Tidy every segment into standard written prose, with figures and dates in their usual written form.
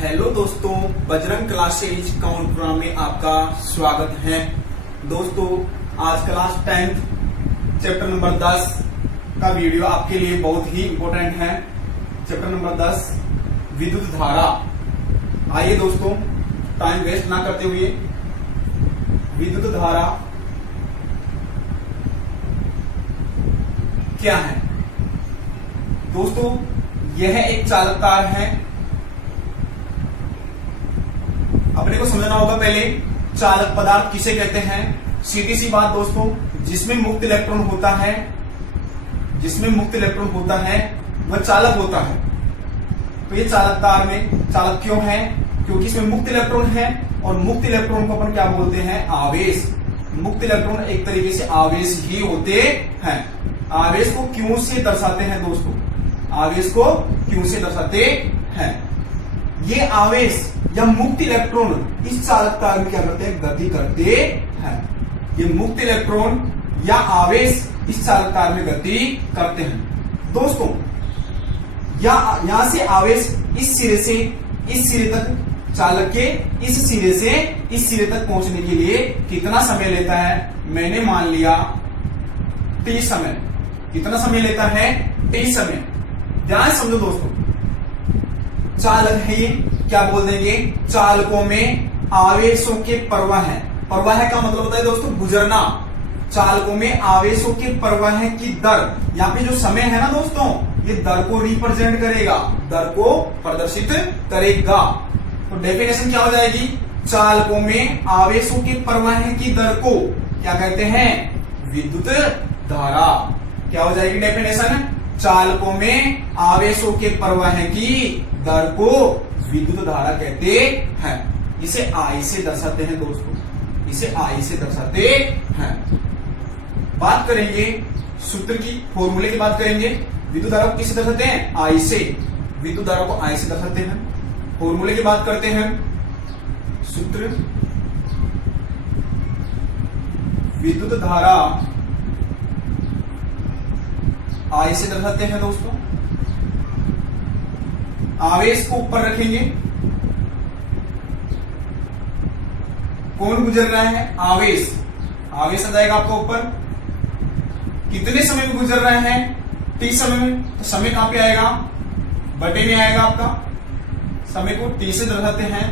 Hello दोस्तों, Bajrang classes काउंटपुरा में आपका स्वागत है। दोस्तों, आज क्लास 10th चैप्टर नंबर 10 का वीडियो आपके लिए बहुत ही इंपॉर्टेंट है। चैप्टर नंबर 10 विद्युत धारा। आइए दोस्तों, टाइम वेस्ट ना करते हुए विद्युत धारा क्या है। दोस्तों, यह एक चालक तार है। अपने को समझना होगा पहले चालक पदार्थ किसे कहते हैं। सीधी सी बात दोस्तों, जिसमें मुक्त इलेक्ट्रॉन होता है, वह चालक होता है। तो ये चालक तार में चालक क्यों है? क्योंकि इसमें मुक्त इलेक्ट्रॉन है और मुक्त इलेक्ट्रॉन को अपन क्या बोलते हैं? आवेश। मुक्त इलेक्ट्रॉन एक तरीके से आवेश ही होते हैं। आवेश को क्यों से दर्शाते हैं दोस्तों? आवेश को क्यों से दर्शाते हैं? ये आवेश या मुक्त इलेक्ट्रॉन इस चालक तार में क्या करते हैं? गति करते हैं। ये मुक्त इलेक्ट्रॉन या आवेश इस चालक तार में गति करते हैं। दोस्तों, यहां से आवेश इस सिरे तक, चालक के इस सिरे से इस सिरे तक पहुंचने के लिए कितना समय लेता है? मैंने मान लिया t समय। कितना समय लेता है? t समय। ध्यान समझो दोस्तों, चालक है ये, क्या बोल देंगे? चालकों में आवेशों के प्रवाह है। प्रवाह का मतलब होता है दोस्तों गुजरना। चालकों में आवेशों के प्रवाह की दर, यहाँ पे जो समय है ना दोस्तों, ये दर को रिप्रेजेंट करेगा, दर को प्रदर्शित करेगा। तो डेफिनेशन क्या हो जाएगी? चालकों में आवेशों के प्रवाह की दर को क्या कहते हैं? विद्युत धारा। क्या हो जाएगी डेफिनेशन? चालकों में आवेशों के प्रवाह की दर को विद्युत धारा कहते हैं। इसे आई से दर्शाते हैं दोस्तों, इसे आई से दर्शाते हैं। बात करेंगे सूत्र की, फॉर्मूले की बात करेंगे। विद्युत धारा को किससे दर्शाते हैं? आई से। विद्युत धारा को आई से दर्शाते हैं। फॉर्मूले की बात करते हैं। सूत्र विद्युत धारा आई से दर्शाते हैं दोस्तों। आवेश को ऊपर रखेंगे। कौन गुजर रहा है? आवेश। आवेश आ जाएगा आपका ऊपर। कितने समय में गुजर रहा है? t समय में। तो समय कहां पे आएगा? बटे में आएगा आपका। समय को t से दर्शाते हैं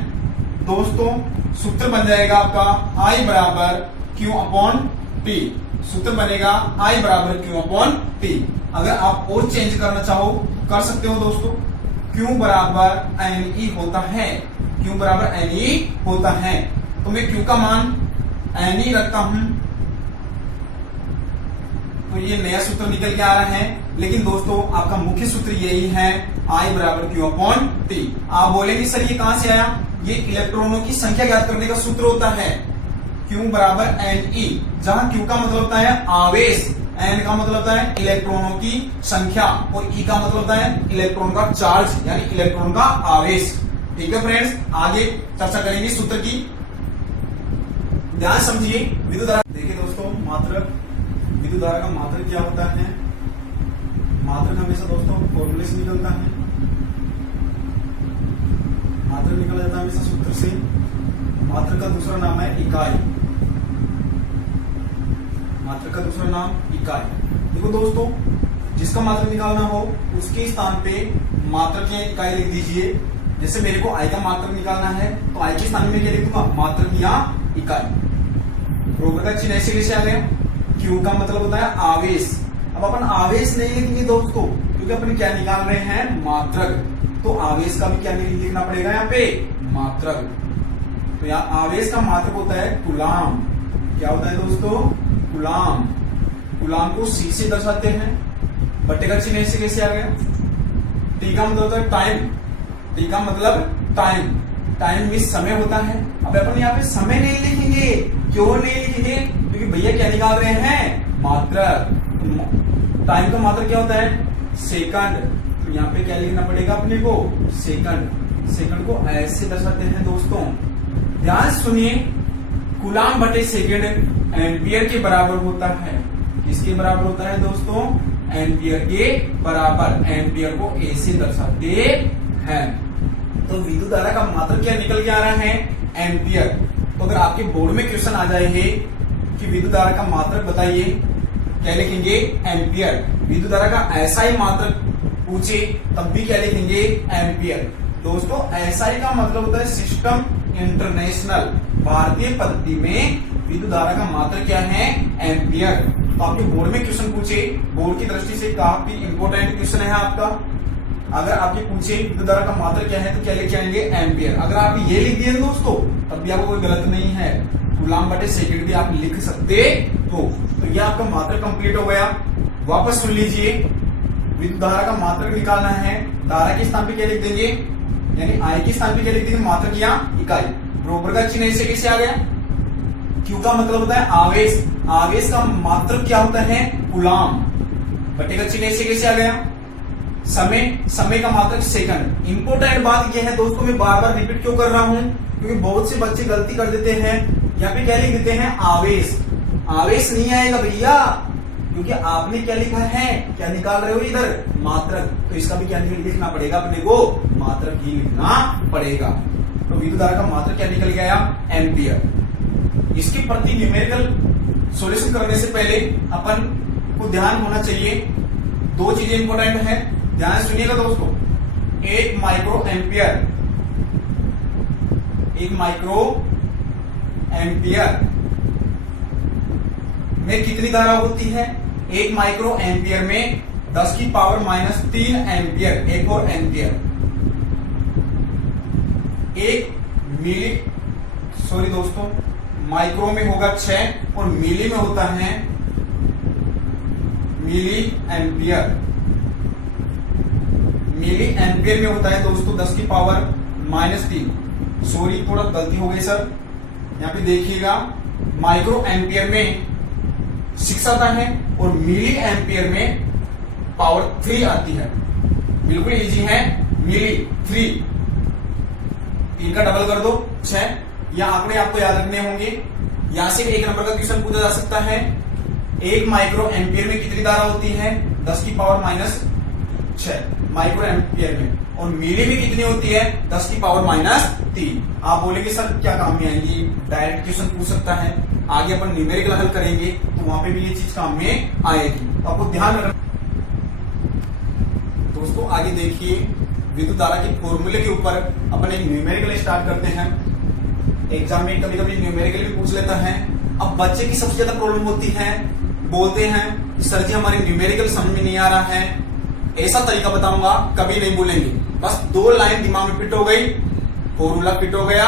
दोस्तों। सूत्र बन जाएगा आपका I बराबर Q अपॉन T। सूत्र बनेगा I बराबर Q अपॉन T। अगर आप और चेंज करना चाहो कर सकते हो दोस्तों। Q बराबर NE होता है। Q बराबर NE होता है, तो मैं Q का मान NE रखता हूं, तो ये नया सूत्र निकल के आ रहा है। लेकिन दोस्तों, आपका मुख्य सूत्र यही है, I बराबर Q अपॉन T। आप बोलेंगे सर ये कहां से आया? ये इलेक्ट्रॉनों की संख्या ज्ञात करने का सूत्र होता है। Q बराबर NE, जहां Q का मतलब होता है आवेश, N का मतलब होता है इलेक्ट्रॉनों की संख्या और E का मतलब होता है इलेक्ट्रॉन का चार्ज, यानी इलेक्ट्रॉन का आवेश। ठीक है फ्रेंड्स, आगे चर्चा करेंगे सूत्र की। ध्यान समझिए विद्युत धारा। देखिए दोस्तों, मात्रक, विद्युत धारा का मात्रक क्या होता है? मात्रक हमेशा दोस्तों फॉर्मूले से निकलता है। मात्रक निकला जाता है हमेशा सूत्र से। मात्रक का दूसरा नाम है इकाई। मात्रक का दूसरा नाम इकाई। देखो दोस्तों, जिसका मात्रक निकालना हो उसके स्थान पे मात्रक या इकाई लिख दीजिए। जैसे मेरे को आई का मात्रक निकालना है, तो आई के स्थान में क्या लिख दूंगा? मात्रक या इकाई। बराबर का चिन्ह ऐसे कैसे आ गया? क्यू का मतलब होता है आवेश। अब अपन आवेश नहीं लिखेंगे दोस्तों, क्योंकि अपन क्या निकाल रहे हैं? मात्रक। तो आवेश का भी क्या लिखना पड़ेगा यहाँ पे? मात्रक। तो यहाँ आवेश का मात्रक होता है कूलाम। क्या होता है दोस्तों? कूलाम। कूलाम को C से दर्शाते हैं। बटे का चिन्ह ऐसे कैसे आ गया? T का मतलब होता है टाइम। T का मतलब टाइम। टाइम में समय होता है। अब अपन यहाँ पे समय नहीं लिखेंगे। क्यों नहीं लिखेंगे? क्योंकि भैया क्या निकाल रहे हैं? मात्रक। टाइम का मात्रक क्या होता है? सेकंड। तो यहाँ पे क्या लिखना पड़ेगा अपने को? सेकंड। सेकंड को ऐसे दर्शाते हैं दोस्तों। ध्यान सुनिए, कूलाम बटे सेकंड एम्पियर के बराबर होता है। किसके बराबर होता है दोस्तों? एम्पियर के बराबर। एम्पियर को ए से दर्शाते हैं। तो विद्युत धारा का मात्रक क्या निकल के आ रहा है? एम्पियर। तो अगर आपके बोर्ड में क्वेश्चन आ जाए है कि विद्युत धारा का मात्रक बताइए, क्या लिखेंगे? एम्पियर। विद्युत धारा का एसआई मात्रक पूछे तब भी क्या लिखेंगे? एम्पियर। दोस्तों एसआई का मतलब होता है सिस्टम इंटरनेशनल। भारतीय पद्धति में विद्युत धारा का मात्रक क्या है? एम्पियर। तो आपके बोर्ड में क्वेश्चन पूछे, बोर्ड की दृष्टि से काफी इंपोर्टेंट क्वेश्चन है आपका। अगर आपके पूछे विद्युत धारा का मात्रक क्या है तो क्या लेके आएंगे? एम्पियर। अगर आप ये लिख दिए दोस्तों तब भी आपको कोई गलत नहीं है, कूलम बटे सेकंड भी आप लिख सकते हो। तो यह आपका मात्रक कंप्लीट हो गया। वापस सुन लीजिए, विद्युत धारा का मात्रक निकालना है। धारा के स्थान पे क्या लिख देंगे? यानी आई के स्थान पे क्या लिख देंगे? मात्रक या इकाई। बरोबर का चिन्ह ऐसे कैसे आ गया? क्यू का मतलब होता है आवेश। आवेश का मात्रक क्या होता है? कूलम। बटे का चिन्ह ऐसे कैसे आ गया? समय। समय का मात्रक सेकंड। इंपोर्टेंट बात यह है दोस्तों, मैं बार बार रिपीट क्यों कर रहा हूं? क्योंकि बहुत से बच्चे गलती कर देते हैं, यहाँ पे क्या लिख देते हैं? आवेश। आवेश नहीं आएगा भैया, क्योंकि आपने क्या लिखा है? क्या निकाल रहे हो इधर? मात्रक। तो इसका भी क्या लिखना पड़ेगा अपने को? मात्रक ही लिखना पड़ेगा। तो विद्युत धारा का मात्रक क्या निकल गया? एम्पियर। इसके प्रति न्यूमेरिकल सॉल्यूशन करने से पहले अपन को ध्यान होना चाहिए, दो चीजें इंपॉर्टेंट है, ध्यान सुनिएगा दोस्तों। 1 माइक्रो एम्पियर, 1 माइक्रो एम्पियर में कितनी धारा होती है? 1 माइक्रो एम्पियर में 10 की पावर -3 एम्पियर, 1 और एम्पियर। 1 मिली, सॉरी दोस्तों, माइक्रो में होगा 6 और मिली में होता है मिली एम्पियर। मिली एम्पियर में होता है दोस्तों 10 की पावर -3। सॉरी थोड़ा गलती हो गई सर, यहाँ पे देखिएगा, माइक्रो एम्पियर में 6 आता है और मिली एम्पियर में पावर 3 आती है। बिल्कुल इजी है, मिली 3, 3 का डबल कर दो 6। यह आंकड़े आपको याद रखने होंगे। यहां से 1 नंबर का क्वेश्चन पूछा जा सकता है। 1 माइक्रो एम्पियर में कितनी धारा होती है? 10 की पावर -6 माइक्रो एम्पियर में। और मिली में कितनी होती है? 10 की पावर -3। आप बोलेंगे सर क्या काम में आएंगी? डायरेक्ट क्वेश्चन पूछ सकता है, आगे अपन न्यूमेरिकल हल करेंगे तो वहां पे भी ये चीज काम में आएगी, तो आपको ध्यान रखना। दोस्तों आगे देखिए, विद्युत धारा के फॉर्मूले के ऊपर अपन एक न्यूमेरिकल स्टार्ट करते हैं। एग्जाम में कभी कभी न्यूमेरिकल भी पूछ लेता है। अब बच्चे की सबसे ज्यादा प्रॉब्लम होती है, बोलते हैं सर जी हमारे न्यूमेरिकल समझ में नहीं आ रहा है, ऐसा तरीका बताऊंगा, कभी नहीं बोलेंगे। बस 2 लाइन दिमाग में फिट हो गई, फॉर्मूला फिट हो गया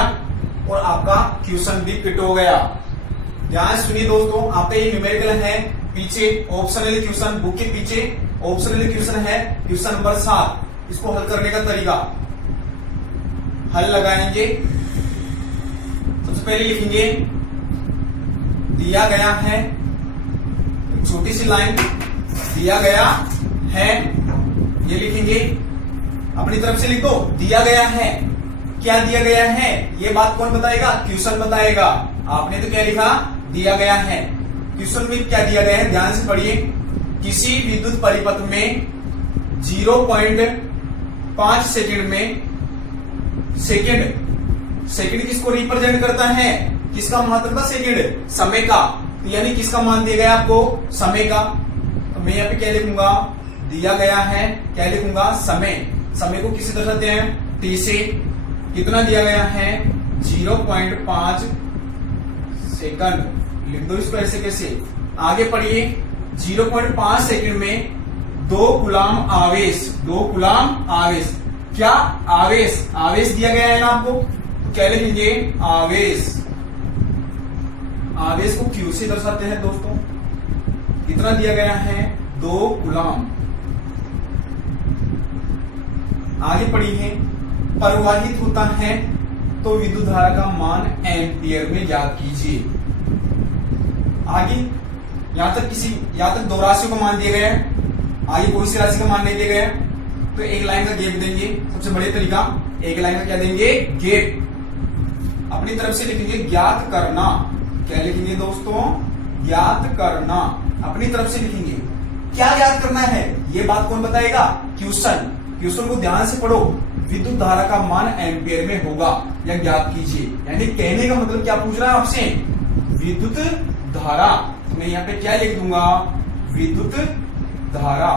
और आपका क्वेश्चन भी फिट हो गया। ध्यान सुनिए दोस्तों, आपका ये न्यूमेरिकल है, पीछे ऑप्शनल क्वेश्चन, बुक के पीछे ऑप्शनल क्वेश्चन है, क्वेश्चन नंबर 7। इसको हल करने का तरीका, हल लगाएंगे। सबसे पहले लिखेंगे दिया गया है, छोटी सी लाइन, दिया गया है, ये लिखेंगे। अपनी तरफ से लिखो, दिया गया है। क्या दिया गया है? ये बात कौन बताएगा? क्वेश्चन बताएगा। आपने तो क्या लिखा? दिया गया है। क्वेश्चन में क्या दिया गया है? ध्यान से पढ़िए। किसी विद्युत परिपथ में 0.5 सेकंड में, सेकंड किसको रिप्रेजेंट करता है? किसका महत्व था? सेकंड, समय का। तो यानी किसका मान दिया गया आपको? समय का। तो मैं यहाँ पे क्या लिखूंगा? दिया गया है, क्या लिखूंगा? समय। समय को किससे दर्शाते हैं? टी से। कितना दिया गया है? 0.5 सेकंड। लिख दो इसको ऐसे कैसे। आगे पढ़िए, 0.5 सेकंड में 2 कूलम आवेश, 2 कूलम आवेश। क्या? आवेश। आवेश दिया गया है ना आपको, तो क्या लिखेंगे? आवेश। आवेश को क्यू से दर्शाते हैं दोस्तों। कितना दिया गया है? 2 कूलम। आगे पढ़िए, प्रवाहित होता है तो विद्युत धारा का मान एम्पियर में ज्ञात कीजिए। आगे यहां तक 2 राशियों का मान दिया गया है, आगे कोई सी राशि का मान नहीं दिया गया, तो एक लाइन का गैप देंगे। सबसे बढ़िया तरीका, एक लाइन का क्या देंगे? गैप। अपनी तरफ से लिखेंगे ज्ञात करना। क्या लिखेंगे दोस्तों? ज्ञात करना। अपनी तरफ से लिखेंगे। क्या ज्ञात करना है? ये बात कौन बताएगा? क्वेश्चन। क्वेश्चन को ध्यान से पढ़ो, विद्युत धारा का मान एम्पियर में होगा या ज्ञात कीजिए। यानी कहने का मतलब क्या पूछ रहा है आपसे, विद्युत धारा। तो मैं यहाँ पे क्या लिख दूंगा, विद्युत धारा।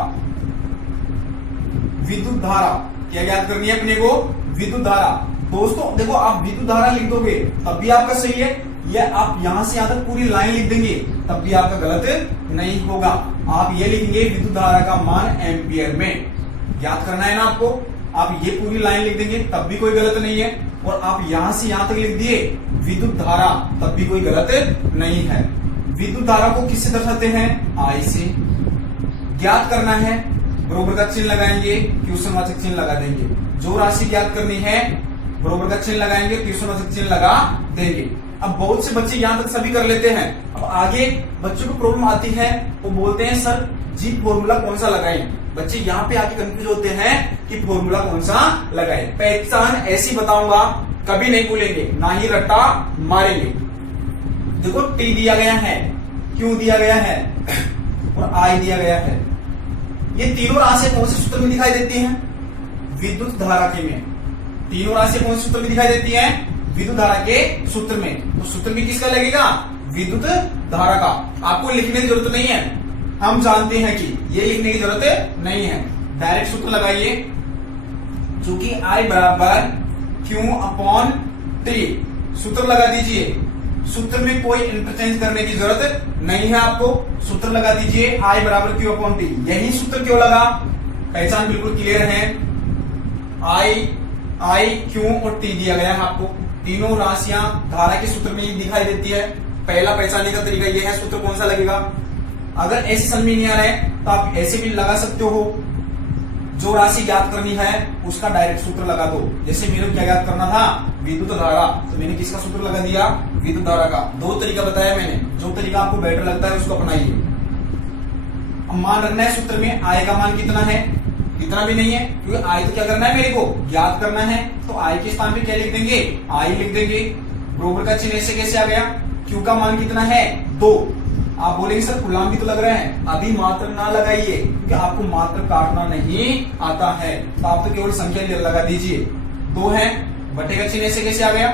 विद्युत धारा क्या ज्ञात करनी है अपने को, विद्युत धारा। दोस्तों देखो, आप विद्युत धारा लिख दोगे तब भी आपका सही है, या आप यहां से यहां तक पूरी लाइन लिख देंगे तब भी आपका गलत नहीं होगा। आप ये लिखेंगे विद्युत धारा का मान एम्पियर में, ज्ञात करना है ना आपको। आप ये पूरी लाइन लिख देंगे तब भी कोई गलत नहीं है, और आप यहां से यहां तक लिख दिए विद्युत धारा तब भी कोई गलत नहीं है। विद्युत धारा को किससे दर्शाते हैं, आई से। ज्ञात करना है, बरोबर का चिन्ह लगाएंगे, क्वेश्चनवाचक चिन्ह लगा देंगे। जो राशि ज्ञात करनी है बरोबर का चिन्ह लगाएंगे, क्वेश्चनवाचक चिन्ह लगा देंगे। अब बहुत से बच्चे यहां तक सभी कर लेते हैं। अब आगे बच्चों को प्रॉब्लम आती है, वो बोलते हैं सर जी फॉर्मूला कौन सा लगाएं। बच्चे यहाँ पे आके कंफ्यूज होते हैं कि फॉर्मूला कौन सा लगाएं। पहचान ऐसी बताऊंगा, कभी नहीं भूलेंगे, ना ही रट्टा मारेंगे। देखो टी दिया गया है, क्यू दिया गया है और आई दिया गया है। ये तीनों राशियां कौन से सूत्र में दिखाई देती हैं, विद्युत धारा के में। तीनों राशियां कौन से सूत्र में दिखाई देती हैं, विद्युत धारा के सूत्र में। तो सूत्र भी किसका लगेगा, विद्युत धारा का। आपको लिखने की जरूरत नहीं है, हम जानते हैं कि ये लिखने की जरूरत नहीं है। डायरेक्ट सूत्र लगाइए, चूंकि I बराबर Q अपॉन टी, सूत्र लगा दीजिए। सूत्र में कोई इंटरचेंज करने की जरूरत नहीं है आपको, सूत्र लगा दीजिए I बराबर Q अपॉन टी। यही सूत्र क्यों लगा, पहचान बिल्कुल क्लियर है। I, Q और T दिया गया है आपको। तीनों राशियां धारा के सूत्र में दिखाई देती है। पहला पहचानने का तरीका यह है, सूत्र कौन सा लगेगा। अगर ऐसे समझ में नहीं आ रहा है तो आप ऐसे भी लगा सकते हो। जो राशि ज्ञात करनी है उसका डायरेक्ट सूत्र लगा दो। जैसे मेरे को क्या ज्ञात करना था, विद्युत धारा, तो मैंने किसका सूत्र लगा दिया, विद्युत धारा का। दो तरीका बताया मैंने, जो तरीका आपको बेटर लगता है उसको अपनाइए। अब मान रखना है सूत्र में I का मान कितना है, इतना भी नहीं है, क्योंकि I तो क्या करना है, मेरे को ज्ञात करना है। तो I के स्थान पे क्या लिख देंगे, I लिख देंगे। बरोबर का चिन्ह ऐसे कैसे आ गया, Q का मान कितना है, 2। आप बोलेंगे सर गुलाम भी तो लग रहे हैं, अभी मात्र ना लगाइए क्योंकि आपको मात्र काटना नहीं आता है। तो आप तो केवल संख्या लगा दीजिए, 2 है। बटे का चिन्ह ऐसे कैसे आ गया,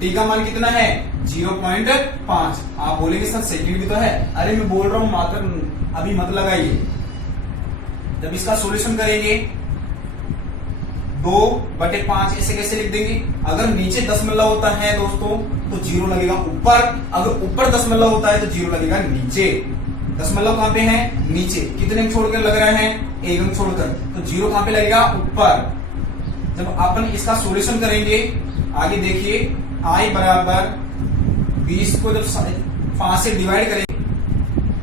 टी का मान कितना है, 0.5। आप बोलेंगे सर सेकंड भी तो है, अरे मैं बोल रहा हूं मात्र अभी मत लगाइए। जब इसका सॉल्यूशन करेंगे 2/5 ऐसे कैसे लिख देंगे। अगर नीचे दशमलव होता है दोस्तों तो 0 लगेगा ऊपर, अगर ऊपर दशमलव होता है तो 0 लगेगा नीचे। दशमलव कहां पे है, नीचे। कितने अंक छोड़कर लग रहे हैं, 1 अंक छोड़कर, तो 0 कहां पे लगेगा, ऊपर। जब अपन इसका सॉल्यूशन करेंगे, आगे देखिए I बराबर 20 को जब 5 से डिवाइड करेंगे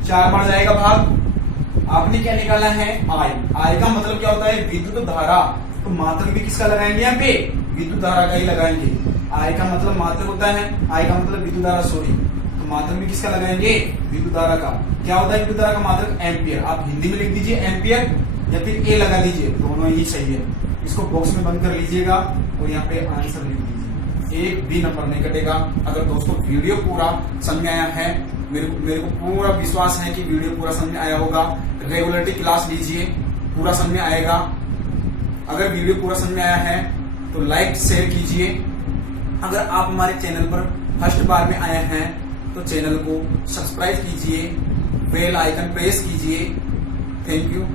4 बार जाएगा भाग। आपने क्या निकाला है, I का मतलब क्या होता है, विद्युत धारा। तो मात्रक भी किसका लगाएंगे, यहाँ पे विद्युत धारा का ही लगाएंगे। I का मतलब मात्रक होता है, I का मतलब विद्युत धारा, सॉरी। तो मात्रक भी किसका लगाएंगे, विद्युत धारा का। क्या होता है विद्युत धारा का मात्रक, एम्पियर। आप हिंदी में लिख दीजिए एम्पियर या फिर ए लगा दीजिए, दोनों ही सही है। इसको बॉक्स में बंद कर लीजिएगा और यहाँ पे आंसर लिख दीजिए, एक भी नंबर नहीं कटेगा। अगर दोस्तों वीडियो पूरा समझ में आया है, मेरे को पूरा विश्वास है कि वीडियो पूरा समझ में आया होगा। रेगुलरिटी क्लास लीजिए, पूरा समझ में आएगा। अगर वीडियो पूरा समझ में आया है तो लाइक शेयर कीजिए। अगर आप हमारे चैनल पर फर्स्ट बार में आए हैं तो चैनल को सब्सक्राइब कीजिए, बेल आइकन प्रेस कीजिए। Thank you.